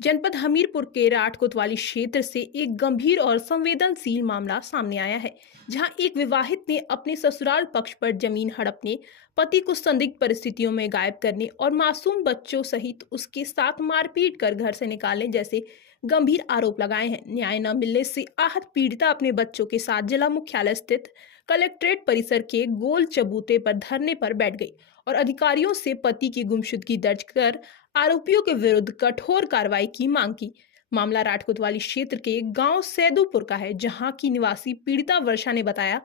जनपद हमीरपुर के राठ कोतवाली क्षेत्र से एक गंभीर और संवेदनशील मामला सामने आया है, जहां एक विवाहित ने अपने ससुराल पक्ष पर जमीन हड़पने, पति को संदिग्ध परिस्थितियों में गायब करने और मासूम बच्चों सहित उसके साथ मारपीट कर घर से निकालने जैसे गंभीर आरोप लगाए हैं। न्याय न मिलने से आहत पीड़िता अपने बच्चों के साथ जिला मुख्यालय स्थित कलेक्ट्रेट परिसर के गोल चबूतरे पर धरने पर बैठ गई और अधिकारियों से पति की गुमशुदगी दर्ज कर आरोपियों के विरुद्ध कठोर कार्रवाई की मांग की। मामला राठ कोतवाली क्षेत्र के गांव सैदुपुर का है, जहां की निवासी पीड़िता वर्षा ने बताया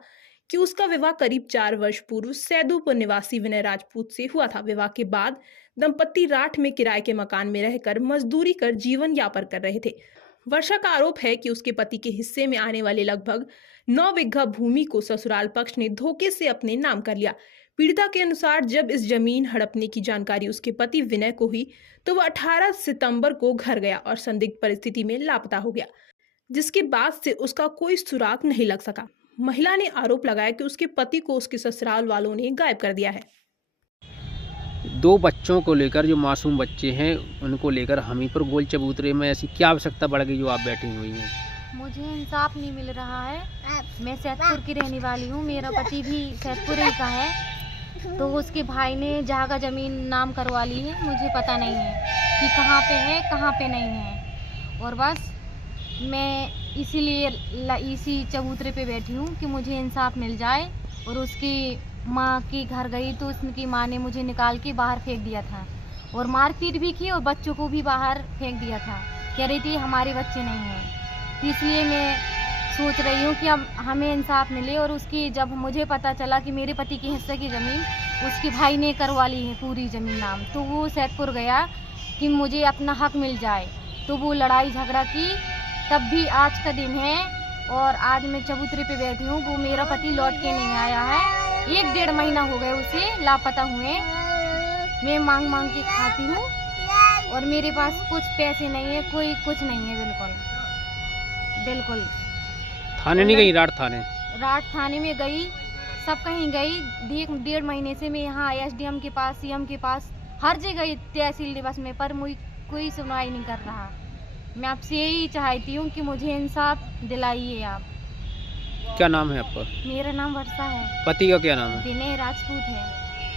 कि उसका विवाह करीब 4 वर्ष पूर्व सैदुपुर निवासी विनय राजपूत से हुआ था। विवाह के बाद दंपति राठ में किराए के मकान में रहकर मजदूरी कर जीवन यापन कर रहे थे। वर्षा का आरोप है कि उसके पति के हिस्से में आने वाले लगभग 9 बीघा भूमि को ससुराल पक्ष ने धोखे से अपने नाम कर लिया। पीड़िता के अनुसार जब इस जमीन हड़पने की जानकारी उसके पति विनय को हुई तो वह 18 सितंबर को घर गया और संदिग्ध परिस्थिति में लापता हो गया, जिसके बाद से उसका कोई सुराग नहीं लग सका। महिला ने आरोप लगाया कि उसके पति को उसके ससुराल वालों ने गायब कर दिया है। 2 बच्चों को लेकर, जो मासूम बच्चे हैं उनको लेकर हमीरपुर गोल चबूतरे में ऐसी क्या आवश्यकता बढ़ गई जो आप बैठी हुई हैं? मुझे इंसाफ नहीं मिल रहा है। मैं सैदपुर की रहने वाली हूँ, मेरा पति भी सैदपुर ही का है। तो उसके भाई ने जहाँ का ज़मीन नाम करवा ली है, मुझे पता नहीं है कि कहाँ पे है कहाँ पे नहीं है। और बस मैं इसीलिए इसी चबूतरे पे बैठी हूँ कि मुझे इंसाफ मिल जाए। और उसकी माँ के घर गई तो उसकी माँ ने मुझे निकाल के बाहर फेंक दिया था और मारपीट भी की और बच्चों को भी बाहर फेंक दिया था। कह रही थी हमारे बच्चे नहीं हैं। तो इसलिए मैं सोच रही हूँ कि अब हमें इंसाफ मिले। और उसकी जब मुझे पता चला कि मेरे पति के हिस्से की ज़मीन उसके भाई ने करवा ली है पूरी ज़मीन नाम, तो वो सैदपुर गया कि मुझे अपना हक मिल जाए। तो वो लड़ाई झगड़ा की, तब भी आज का दिन है और आज मैं चबूतरे पे बैठी हूँ। वो मेरा पति लौट के नहीं आया है, 1-1.5 महीना हो गए उसे लापता हुए। मैं मांग मांग के खाती हूँ और मेरे पास कुछ पैसे नहीं है, कोई कुछ नहीं है। बिल्कुल थाने नहीं गई? राठ थाने? राठ थाने में गई, सब कहीं गई। 1-1.5 महीने से मैं यहाँ एसडीएम के पास, सीएम के पास, हर जगह गई, तहसील दिवस में, पर मुझे कोई सुनवाई नहीं कर रहा। मैं आपसे यही चाहती हूँ कि मुझे इंसाफ दिलाइए आप। क्या नाम है आपका? मेरा नाम वर्षा है। पति का क्या नाम है? विनय राजपूत है।